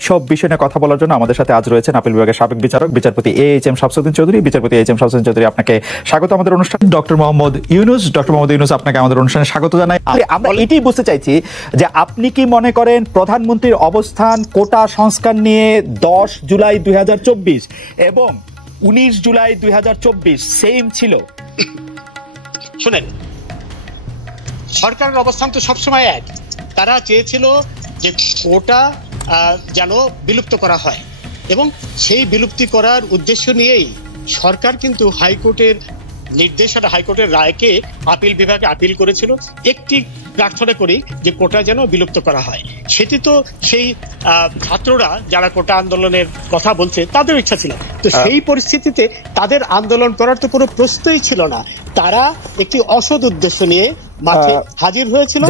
সব বিষয় নিয়ে কথা বলার জন্য আমাদের সাথে আজ রয়েছেন আপিল বিভাগের সাবেক বিচারক বিচারপতি এইচ.এম. শামসুদ্দিন চৌধুরী। বিচারপতি এইচ.এম. শামসুদ্দিন চৌধুরী, আপনাকে স্বাগত আমাদের অনুষ্ঠানে। ডক্টর মোহাম্মদ ইউনুস, আপনাকে আমাদের অনুষ্ঠানে স্বাগত জানাই। আমরা এটাই বুঝতে চাইছি যে আপনি কি মনে করেন প্রধানমন্ত্রীর অবস্থান কোটা সংস্কার নিয়ে 10 জুলাই 2024 এবং 19 জুলাই 2024 সেম ছিল? শুনেন, সরকারের অবস্থান তো সবসময় এক। তারা চেয়েছিল যে কোটা যেন বিলুপ্ত করা হয় এবং সেই বিলুপ্তি করার উদ্দেশ্য নিয়েই সরকার কিন্তু হাইকোর্টের নির্দেশনা, হাইকোর্টের রায়কে আপিল বিভাগে আপিল করেছিল একটি প্রার্থনা করি যে কোটা যেন বিলুপ্ত করা হয়। সেটি তো সেই ছাত্ররা যারা কোটা আন্দোলনের কথা বলছে তাদের ইচ্ছা ছিল। তো সেই পরিস্থিতিতে তাদের আন্দোলন করার তো কোনো প্রশ্নই ছিল না। তারা একটি অসৎ উদ্দেশ্য নিয়ে মাঠে হাজির হয়েছিল।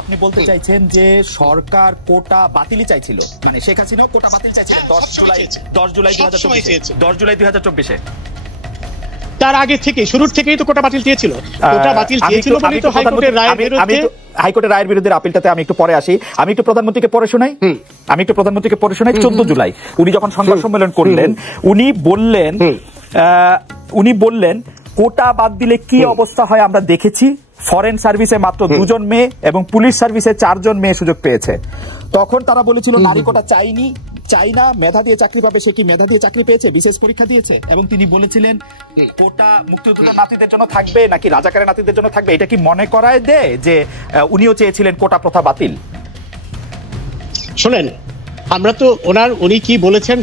আপনি বলতে চাইছেন যে সরকার কোটা বাতিলই চাইছিল, মানে শেখ হাসিনা কোটা বাতিল চাইছিল 10 জুলাই 2024। তার আগে থেকে শুরুর থেকেই তো কোটা বাতিল চেয়েছিল। কোটা বাতিল চেয়েছিল বলেই তো হাইকোর্টের রায়ের বিরুদ্ধে, হাইকোর্টের রায়ের বিরুদ্ধে আপিলটাতে আমি একটু পরে আসি। আমি একটু প্রধানমন্ত্রীকে পড়ে শোনাই 14 জুলাই উনি যখন সংবাদ সম্মেলন করলেন, উনি বললেন কোটা বাদ দিলে কি অবস্থা হয় আমরা দেখেছি। ফরেন সার্ভিসে মাত্র 2 জন মেয়ে এবং পুলিশ সার্ভিসে 4 জন মেয়ে সুযোগ পেয়েছে। তখন তারা বলেছিল নারী কোটা চাই না, মেধা দিয়ে চাকরি পাবে। সে কি মেধা দিয়ে চাকরি পেয়েছে? বিশেষ পরীক্ষা দিয়েছে। এবং তিনি বলেছিলেন কোটা মুক্তিযোদ্ধার নাতিদের জন্য থাকবে নাকি রাজাকারের নাতিদের জন্য থাকবে। এটা কি মনে করায় দেয় যে উনিও চেয়েছিলেন কোটা প্রথা বাতিল? শোনেন, আমরা তো উনি কি বলেছেন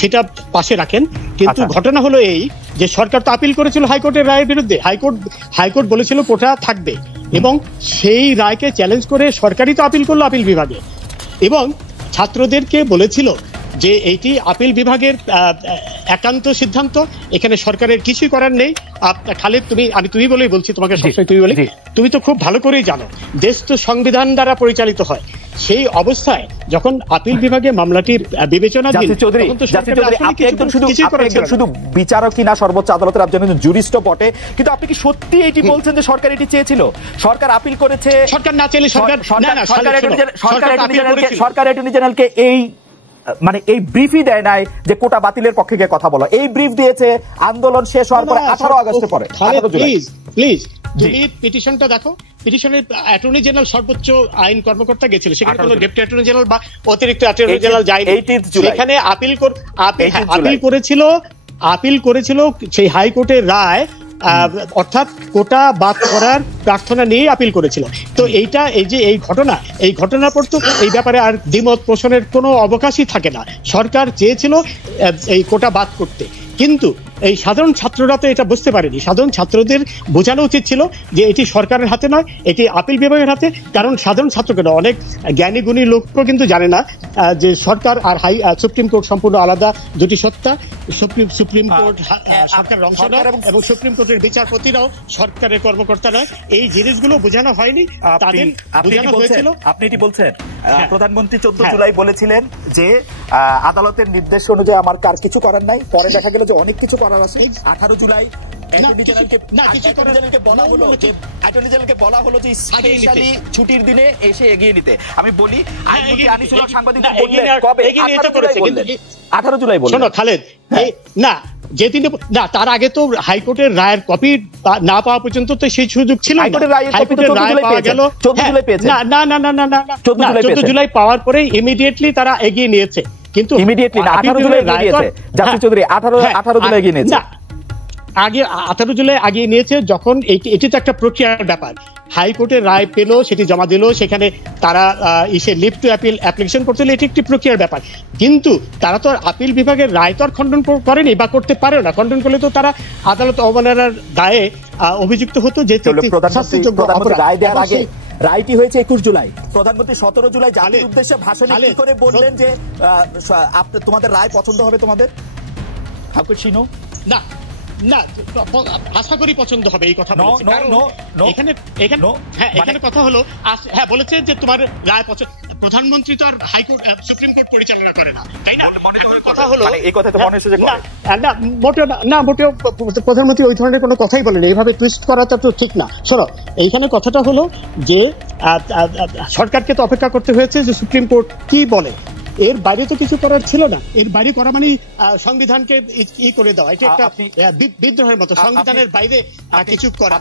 সেটা পাশে রাখেন, কিন্তু ঘটনা হলো এই যে সরকার তো আপিল করেছিল হাইকোর্টের রায়ের বিরুদ্ধে। হাইকোর্ট বলেছিল কোটা থাকবে এবং সেই রায়কে চ্যালেঞ্জ করে সরকারই তো আপিল করলো আপিল বিভাগে এবং ছাত্রদেরকে বলেছিল যে এইটি আপিল বিভাগের একান্ত সিদ্ধান্ত, এখানে সরকারের কিছুই করার নেই। খালেদ, তুমি বলেই বলছি, তোমাকে সবসময় তুমি বলি, তুমি তো খুব ভালো করেই জানো দেশ তো সংবিধান দ্বারা পরিচালিত হয়। সেই অবস্থায় যখন আপিল বিভাগে মামলাটি বিবেচনাধীন, শুধু বিচারকই না, সর্বোচ্চ আদালতের একজন জুরিস্ট বটে, কিন্তু আপনি কি সত্যি এটি বলছেন যে সরকার এটি চেয়েছিল? সরকার আপিল করেছে। সরকার না চাইলে সরকার অ্যাটর্নি জেনারেলকে এই ব্রিফই দেয় নাই যে কোটা বাতিলের পক্ষে গিয়ে কথা বলো। এই ব্রিফ দিয়েছে আন্দোলন শেষ হওয়ার পরে 18 আগস্টে পরে। প্লিজ তুমি পিটিশনটা দেখো। পিটিশনের অ্যাটর্নি জেনারেল সর্বোচ্চ আইন কর্মকর্তা গেছিল, সেখানে কোনো ডেপুটি অ্যাটর্নি জেনারেল বা অতিরিক্ত অ্যাটর্নি জেনারেল যায়নি। সেখানে আপিল করেছিল সেই হাইকোর্টের রায়, অর্থাৎ কোটা বাদ করার প্রার্থনা নিয়ে আপিল করেছিল। তো এই ঘটনার পর তো এই ব্যাপারে আর দ্বিমত পোষণের কোনো অবকাশই থাকে না। সরকার চেয়েছিল এই কোটা বাদ করতে, কিন্তু এই সাধারণ ছাত্ররা তো এটা বুঝতে পারেনি। সাধারণ ছাত্রদের বোঝানো উচিত ছিল যে এটি সরকারের হাতে নয়, এটি আপিল বিভাগের হাতে। কারণ সাধারণ ছাত্রকে না, অনেক জ্ঞানী গুণী লোকও কিন্তু জানে না যে সরকার আর সুপ্রিম কোর্ট সম্পূর্ণ আলাদা দুটি সত্তা। সুপ্রিম কোর্ট সরকারের অংশ নয় এবং সুপ্রিম কোর্টের বিচারপতিরাও সরকারের কর্মকর্তা নয়। এই জিনিসগুলো বোঝানো হয়নি, তাদের বোঝানো হয়েছিল। আপনি এটি বলছেন প্রধানমন্ত্রী 14 জুলাই বলেছিলেন যে আদালতের নির্দেশ অনুযায়ী আমার কার কিছু করার নাই। পরে দেখা গেল যে অনেক কিছু করার আছে। 18 জুলাই অ্যাটর্নি জেনারেলকে বলা হলো যে স্পেশালি ছুটির দিনে এসে এগিয়ে নিতে। আমি বলি আনিসুল সাংবাদিক বললেন কবে? 18 জুলাই বললেন। শোনো খালেদ, না যেদিন না, তার আগে তো হাইকোর্টের রায়ের কপি না পাওয়া পর্যন্ত তো সেই সুযোগ ছিল না। হাইকোর্টের রায় পাওয়া গেল 14 জুলাই পাওয়ার পরে ইমিডিয়েটলি তারা এগিয়ে নিয়েছে। কিন্তু ইমিডিয়েটলি না, 18 জুলাই নিয়েছে জাসির চৌধুরী। 18 জুলাই এগিয়ে নিয়েছে। আগে 18 জুলাই আগিয়ে নিয়েছে। যখন এটি তো একটা প্রক্রিয়ার ব্যাপার। হাইকোর্টের রায় পেল, সেটি জমা দিল, সেখানে তারা লিভ টু অ্যাপিল অ্যাপ্লিকেশন করতে হলে এটি একটি প্রক্রিয়ার ব্যাপার। কিন্তু তারা তো আর আপিল বিভাগের রায় তো আর খণ্ডন করেনি বা করতে পারে না। খণ্ডন করলে তো তারা আদালত অবমাননার দায়ে অভিযুক্ত হতো। যে রায় দেওয়ার আগে রায়টি হয়েছে 21 জুলাই। প্রধানমন্ত্রী 17 জুলাই জাতির উদ্দেশ্যে ভাষণে কি করে বললেন যে তোমাদের রায় পছন্দ হবে তোমাদের? না না, আশা করি পছন্দ হবে এই কথা এখানে কথা হলো। হ্যাঁ, বলেছেন যে তোমার রায় পছন্দ। প্রধানমন্ত্রী তো আর হাইকোর্ট সুপ্রিম কোর্ট পরিচালনা করে না, তাই না? কথা হলো এই কথা তো মনে হচ্ছে যে না, মোটেও প্রধানমন্ত্রী ওই ধরনের কোনো কথাই বলেনি, এইভাবে টুইস্ট করাটা তো ঠিক না। শোনো, এইখানে কথাটা হলো যে সরকারকে তো অপেক্ষা করতে হয়েছে যে সুপ্রিম কোর্ট কি বলে, এর বাইরে তো কিছু করার ছিল না। এর বাইরে করা মানে সংবিধানকে ই করে দেওয়া, এটা একটা বিদ্রোহের মতো, সংবিধানের বাইরে কিছু করা।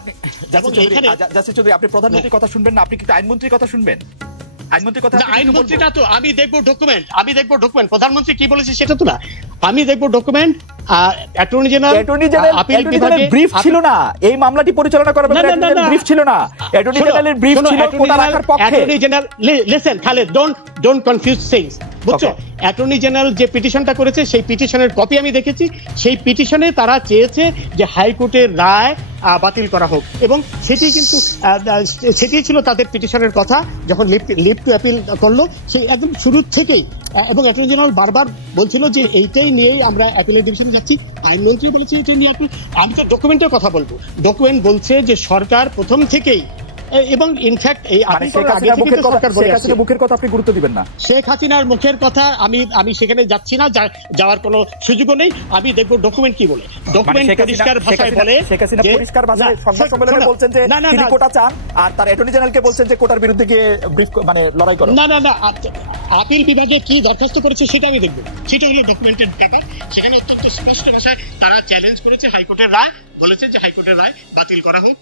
জাস্টিস চৌধুরী, আপনি প্রধানমন্ত্রীর কথা শুনবেন না, আপনি কি আইনমন্ত্রীর কথা শুনবেন? আইনমন্ত্রীটা তো আমি দেখবো ডকুমেন্ট, প্রধানমন্ত্রী কি বলেছে সেটা তো না, আমি দেখবো ডকুমেন্ট। অ্যাটর্নি জেনারেল আপিল বিভাগে ব্রিফ ছিল না, এই মামলাটি পরিচালনা করার ব্যাপারে ব্রিফ ছিল না। অ্যাটর্নি জেনারেলের ব্রিফ ছিল কোটা রাখার পক্ষে। Attorney general, listen Khaled, don't confuse things, বুঝছো? অ্যাটর্নি জেনারেল যে পিটিশনটা করেছে সেই পিটিশনের কপি আমি দেখেছি। সেই পিটিশনে তারা চেয়েছে যে হাইকোর্টের রায় বাতিল করা হোক, এবং সেটি ছিল তাদের পিটিশনের কথা যখন লিভ টু অ্যাপিল করলো, সেই একদম শুরু থেকেই। এবং অ্যাটর্নি জেনারেল বারবার বলছিল যে এইটাই নিয়েই আমরা অ্যাপিলের ডিভিশনে যাচ্ছি, আইনমন্ত্রী বলেছে এটা নিয়ে। আমি তো ডকুমেন্টের কথা বলবো, ডকুমেন্ট বলছে যে সরকার প্রথম থেকেই, এবং ইনফ্যাক্ট এই মুখের কথা আপনি গুরুত্ব দিবেন না, শেখ হাসিনার মুখের কথা আমি সেখানে যাচ্ছি না, যাওয়ার কোনো সুযোগও নেই। আমি দেখবো ডকুমেন্ট কি বলে। ডকুমেন্ট পরিষ্কার ভাষায় বলে, শেখ হাসিনা পরিষ্কার ভাষায় সংবাদ সম্মেলনে বলছেন যে তিনি কোটা চান, আর তার অ্যাটর্নি জেনারেলকে বলছেন যে কোটার বিরুদ্ধে গিয়ে লড়াই করো। না, আপিল বিভাগে কি দরখাস্ত করেছে সেটা আমি দেখবো, সেটা হলো ডকুমেন্টেড ব্যাপার। সেখানে অত্যন্ত স্পষ্ট ভাষায় তারা চ্যালেঞ্জ করেছে হাইকোর্টের রায়, বলেছে যে হাইকোর্টের রায় বাতিল করা হোক।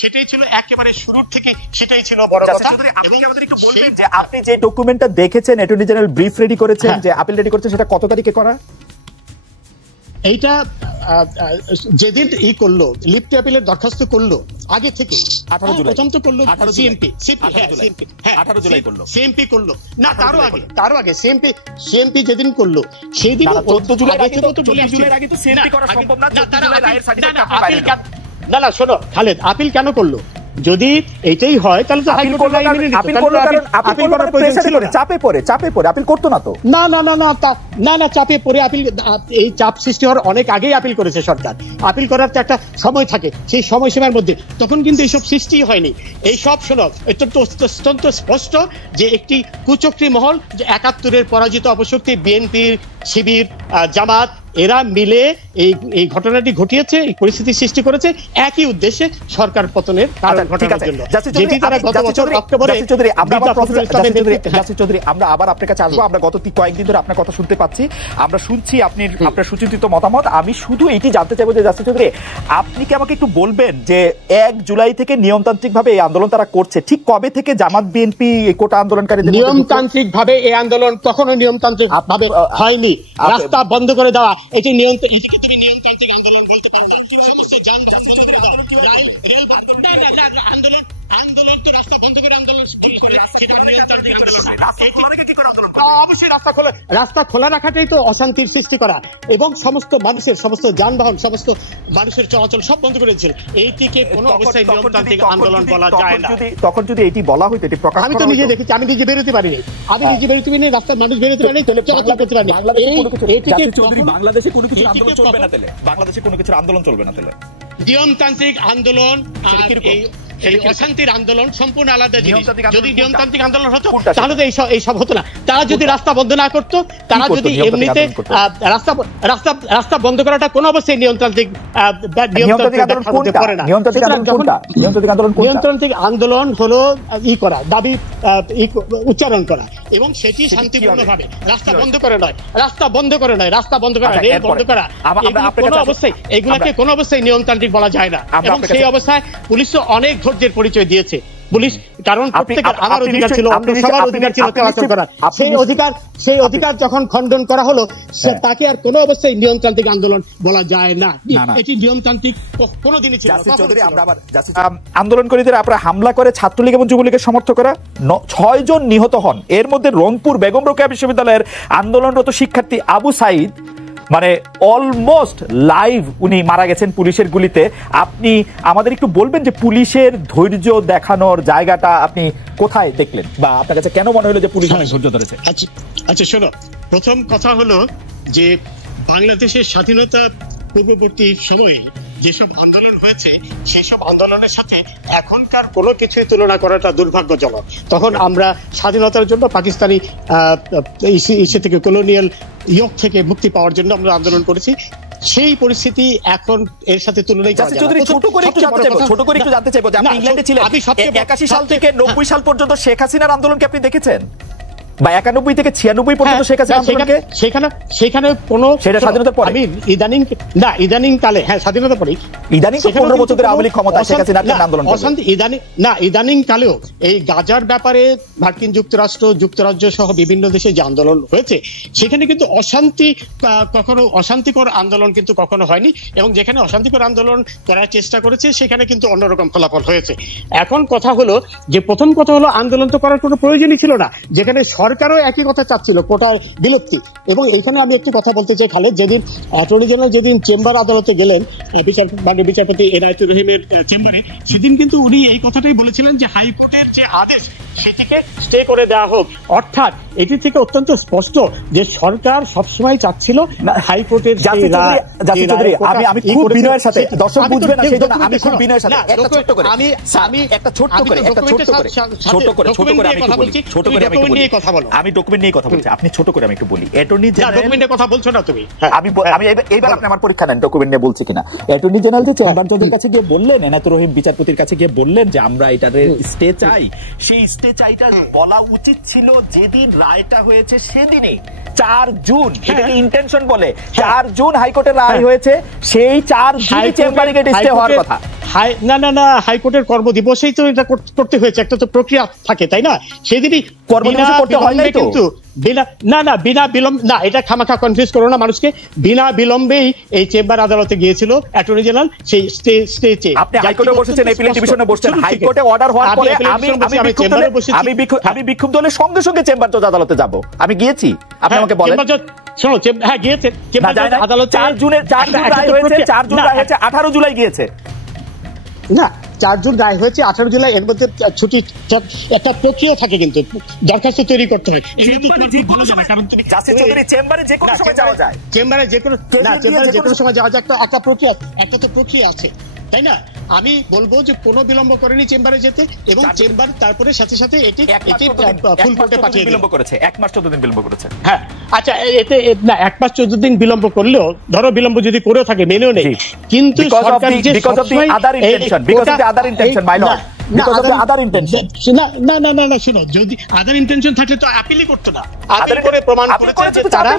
সেটাই ছিল একেবারে শুরুর থেকে, সেটাই ছিল বড় কথা। এবং আমাদের একটু বলবেন যে আপনি যে ডকুমেন্টটা দেখেছেন, অ্যাটর্নি জেনারেল ব্রিফ রেডি করেছেন, যে আপিল রেডি করেছেন, সেটা কত তারিখে করা? এইটা যেদিন করলো, লিভ টু অ্যাপিলের দরখাস্ত করলো আগে থেকে, 18 জুলাই প্রথম তো করলো সিএমপি, 18 করলো না, তারও আগে সিএমপি যেদিন করলো সেই দিন 14 জুলাই আগে তো সিএমপি করা সম্ভব না। 14 জুলাই রায়ের সার্টিফিকেট আপনি পাইলেন না। না, শোনো খালেদ, আপিল কেন করলো? যদি এটাই হয় তাহলে তো হাইকোর্ট আপিল করার প্রয়োজন ছিল না, চাপে পড়ে আপিল করতো না তো। না, চাপে পড়ে আপিল, এই চাপ সৃষ্টি হওয়ার অনেক আগেই আপিল করেছে সরকার। আপিল করার তো একটা সময় থাকে, সেই সময়সীমার মধ্যে তখন কিন্তু এইসব সৃষ্টি হয়নি। এইসব শোনো, অত্যন্ত স্পষ্ট যে একটি কুচক্রী মহল, যে 71-এর পরাজিত অপশক্তি বিএনপি, শিবির, জামাত, এরা মিলে এই ঘটনাটি ঘটিয়েছে, এই পরিস্থিতি সৃষ্টি করেছে একই উদ্দেশ্যে, সরকার পতনের কারণ ঘটানোর জন্য। যেটি তারা গত বছর অক্টোবরে। আমরা আবার আপনার কাছে আসবো, আমরা গত কয়েকদিন ধরে আপনার কথা শুনতে পাচ্ছি, আমরা শুনছি আপনার সুচিন্তিত মতামত। আমি শুধু এইটি জানতে চাইবো যে জাস্টিস চৌধুরী, আপনি কি আমাকে একটু বলবেন যে 1 জুলাই থেকে নিয়মতান্ত্রিক ভাবে এই আন্দোলন তারা করছে, ঠিক কবে থেকে জামাত বিএনপি কোটা আন্দোলনকারীদের নিয়মতান্ত্রিক ভাবে এই আন্দোলন কখনো নিয়মতান্ত্রিক ভাবে হয়নি? রাস্তা বন্ধ করে দেওয়া, এটি নিয়মতান্ত্রিক, তুমি নিয়মতান্ত্রিক আন্দোলন বলতে পারো না। সমস্ত যানবাহন বন্ধ করে দেওয়া, রেল আন্দোলন তো রাস্তা বন্ধ করে আন্দোলন, অবশ্যই রাস্তা খোলা রাখাটাই তো অশান্তির সৃষ্টি করা, এবং সমস্ত যানবাহন, সমস্ত মানুষের চলাচল সব বন্ধ করে দিয়েছিল। এইটিকে কোনো অবস্থায় নিয়মতান্ত্রিক আন্দোলন বলা যায় না। তখন যদি এটি বলা হইতো, এটি প্রকাশ, আমি তো নিজে দেখেছি, আমি নিজে বেরোতে পারিনি, রাস্তার মানুষ বেরোতে পারিনি, চলাচল করতে পারিনি। বাংলাদেশে কোনো কিছু আন্দোলন চলবে না তাহলে, বাংলাদেশে কোনো কিছু আন্দোলন চলবে না তাহলে। নিয়মতান্ত্রিক আন্দোলন আর এই অশান্তির আন্দোলন সম্পূর্ণ আলাদা জিনিস। যদি নিয়মতান্ত্রিক আন্দোলন হতো তাহলে তো এইসব হতো না। তারা যদি রাস্তা বন্ধ না করতো, তারা যদি এমনিতে রাস্তা বন্ধ করাটা কোন অবস্থায় নিয়মতান্ত্রিক পড়ে না। নিয়মতান্ত্রিক আন্দোলন হলো দাবি উচ্চারণ করা, এবং সেটি শান্তিপূর্ণ ভাবে, রাস্তা বন্ধ করে নয়, রেল বন্ধ করা, কোনো অবস্থায় এগুলাকে কোনো অবস্থায় নিয়মতান্ত্রিক বলা যায় না। এবং সেই অবস্থায় পুলিশ অনেক ধৈর্যের পরিচয় দিয়েছে, পুলিশ, কারণ প্রত্যেকের আমার অধিকার ছিল, সবার অধিকার ছিল চলাচল করার। সেই অধিকার যখন খণ্ডন করা হলো, তাকে আর কোনো অবস্থায় নিয়মতান্ত্রিক আন্দোলন বলা যায় না। এটি নিয়মতান্ত্রিক কোনোদিনই ছিল না। আন্দোলনকারীদের আপনারা হামলা করে ছাত্রলীগ এবং যুবলীগের সমর্থকরা 6 জন নিহত হন। এর মধ্যে রংপুর বেগম রোকেয়া বিশ্ববিদ্যালয়ের আন্দোলনরত শিক্ষার্থী আবু সাইদ, মানে অলমোস্ট লাইভ উনি মারা গেছেন পুলিশের গুলিতে। আপনি আমাদের একটু বলবেন যে পুলিশের ধৈর্য দেখানোর জায়গাটা আপনি কোথায় দেখলেন, বা আপনার কাছে কেন মনে হলো যে পুলিশ অনেক ধৈর্য ধরেছে? আচ্ছা শোনো, প্রথম কথা হলো যে বাংলাদেশের স্বাধীনতা পূর্ববর্তী সময়ে যেসব আন্দোলন হয়েছে সেসব আন্দোলনের সাথে এখনকার কোনো কিছুই তুলনা করাটা দুর্ভাগ্যজনক। তখন আমরা স্বাধীনতার জন্য পাকিস্তানি ইসে থেকে কলোনিয়াল ইয়ক থেকে মুক্তি পাওয়ার জন্য আমরা আন্দোলন করেছি। সেই পরিস্থিতি এখন এর সাথে তুলনাই করা যায় না। ছোট করে একটু জানতে চাইবো যে আপনি ইংল্যান্ডে ছিলেন 81 সাল থেকে 90 সাল পর্যন্ত শেখ হাসিনার আন্দোলনকে আপনি দেখেছেন, বা 91 থেকে 96 পর্যন্ত শেখ হাসিনার আন্দোলনকে? সেখানে কোনো সেটা স্বাধীনতার পরে, আমি ইদানিং কালে, হ্যাঁ স্বাধীনতার পরে, ইদানিং 15 বছর ধরে আওয়ামী লীগ ক্ষমতায়, শেখ হাসিনা আন্দোলন অশান্তি ইদানিং কালেও এই গাজার ব্যাপারে মার্কিন যুক্তরাজ্য সহ বিভিন্ন দেশে যে আন্দোলন হয়েছে সেখানে কিন্তু অশান্তিকর আন্দোলন কিন্তু কখনো হয়নি, এবং যেখানে অশান্তিকর আন্দোলন করার চেষ্টা করেছে সেখানে কিন্তু অন্যরকম ফলাফল হয়েছে। এখন কথা হলো যে প্রথম কথা হলো আন্দোলন তো করার কোনো প্রয়োজনই ছিল না, যেখানে সরকারও একই কথা চাচ্ছিল, কোটার বিলুপ্তি। এবং এখানে আমি একটু কথা বলতে চাই খালেদ, যেদিন অ্যাটর্নি জেনারেল যেদিন চেম্বার আদালতে গেলেন বিচারপতি এনায়েতুর রহিমের চেম্বারে, সেদিন কিন্তু উনি এই কথাটাই বলেছিলেন যে হাইকোর্টের যে আদেশ সেটিকে স্টে করে দেওয়া হোক। অর্থাৎ এটি থেকে অত্যন্ত স্পষ্ট যে সরকার সবসময় চাচ্ছিল হাইকোর্টের আমি খুব বিনয়ের সাথে, দর্শক বুঝবে না সেজন্য আমি খুব বিনয়ের সাথে একটা ছোট করে আমি ডকুমেন্ট নিয়ে কথা বলছি, আপনি ছোট করে আমি একটু বলি। অ্যাটর্নি জেনারেল ডকুমেন্টের কথা বলছো না তুমি, আমি এইবার আপনি আমার পরীক্ষা নেন ডকুমেন্ট নিয়ে বলছি কিনা। অ্যাটর্নি জেনারেল যে চেম্বার জজের কাছে গিয়ে বললেন, এনায়েতুর রহিম বিচারপতির কাছে গিয়ে বললেন যে আমরা এটার স্টে চাই, সেই স্টে চাইটা বলা উচিত ছিল যেদিন রায়টা হয়েছে সেদিনে 4 জুন, এটাকে ইন্টেনশন বলে। 4 জুন হাইকোর্টের রায় হয়েছে, সেই 4 জুন চেম্বারে গিয়ে স্টে হওয়ার কথা। না হাইকোর্টের কর্মদিবসেই তো এটা করতে হয়েছে, একটা তো প্রক্রিয়া থাকে, তাই না? সেদিনই কর্মদিবস করতে হয় না, কিন্তু বিনা বিলম্ব না, এটা খামাখা কনফিউজ করো না মানুষকে। বিনা বিলম্বেই এই চেম্বার আদালতে গিয়েছিল অ্যাটর্নি জেনারেল, সেই স্টে আপনি হাইকোর্টে বসেছেন, এপিলেট ডিভিশনে বসছেন, হাইকোর্টে অর্ডার হওয়ার পরে আমি বিক্ষুব্ধ হলে সঙ্গে সঙ্গে চেম্বার জজ আদালতে যাব। আমি গিয়েছি, আপনি আমাকে বলেন। শোনো, হ্যাঁ গিয়েছেন আদালত। 4 জুন রায় হয়েছে, 4 জুন রায় হয়েছে, 18 জুলাই গিয়েছে না, 4 জুন রায় হয়েছে, 18 জুলাই। এর মধ্যে ছুটি একটা প্রক্রিয়া থাকে, কিন্তু দরখাস্ত তৈরি করতে হয়। চেম্বারে যে কোনো সময় যাওয়া যায়, চেম্বারে যে কোনো সময় যাওয়া যায়, একটা তো প্রক্রিয়া আছে, তাই না? আমি বলবো যে কোনো বিলম্ব করেনি চেম্বারে যেতে, এবং চেম্বার তারপরে সাথে সাথে এটি ফুল কোর্টে পাঠিয়ে বিলম্ব করেছে, 1 মাস 14 দিন বিলম্ব করেছে। হ্যাঁ, আচ্ছা, এতে না 1 মাস 14 দিন বিলম্ব করলেও, ধরো বিলম্ব যদি করেও থাকে মেনেও নেই, কিন্তু সরকার যে শুনো, যদি আদার ইন্টেনশন থাকলে তো আপিলই করতো না। আপিল করে প্রমাণ করেছে যে তারা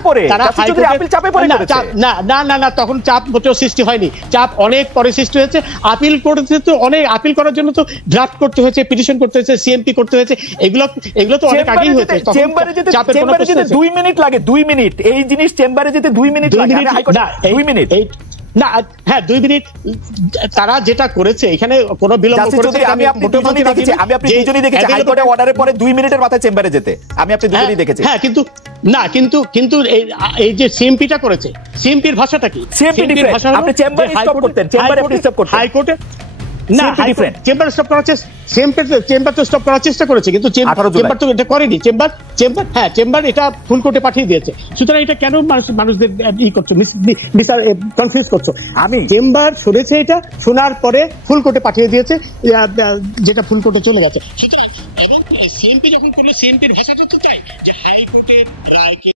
না, তখন চাপ মোটেও সৃষ্টি হয়নি, চাপ অনেক পরে সৃষ্টি হয়েছে। আপিল করতে তো অনেক, আপিল করার জন্য তো ড্রাফট করতে হয়েছে, পিটিশন করতে হয়েছে, সিএমপি করতে হয়েছে, এগুলো তো অনেক আগেই হয়েছে। চেম্বারে যেতে 2 মিনিট লাগে, 2 মিনিট। এই জিনিস চেম্বারে যেতে 2 মিনিট লাগে, 2 মিনিট না, হ্যাঁ 2 মিনিট। তারা যেটা করেছে এখানে কোনো বিলম্ব করেছে, আমি আপনি দুজনেই দেখেছি, হাইকোর্টে অর্ডারের পরে 2 মিনিটের মাথায় চেম্বারে যেতে আমি আপনি দুজনেই দেখেছি। হ্যাঁ, কিন্তু এই যে সিএমপিটা করেছে, সিএমপির ভাষাটা কি? সিএমপির ভাষা আপনি চেম্বারে স্টপ করতেন, হাইকোর্টে না, চেম্বার স্টপ করার চেম্বার তো স্টপ করার চেষ্টা করেছে, কিন্তু চেম্বার তো এটা করেনি। চেম্বার এটা ফুল কোর্টে পাঠিয়ে দিয়েছে। সুতরাং এটা কেন মানুষদের করছো, কনফিউজ করছো? আমি চেম্বার শুনেছে, এটা শোনার পরে ফুল কোর্টে পাঠিয়ে দিয়েছে, যেটা ফুল কোর্টে চলে গেছে। সুতরাং এবং সিএমপি যখন করলে সিএমপির ভাষাটা তো চাই যে হাইকোর্টের রায়কে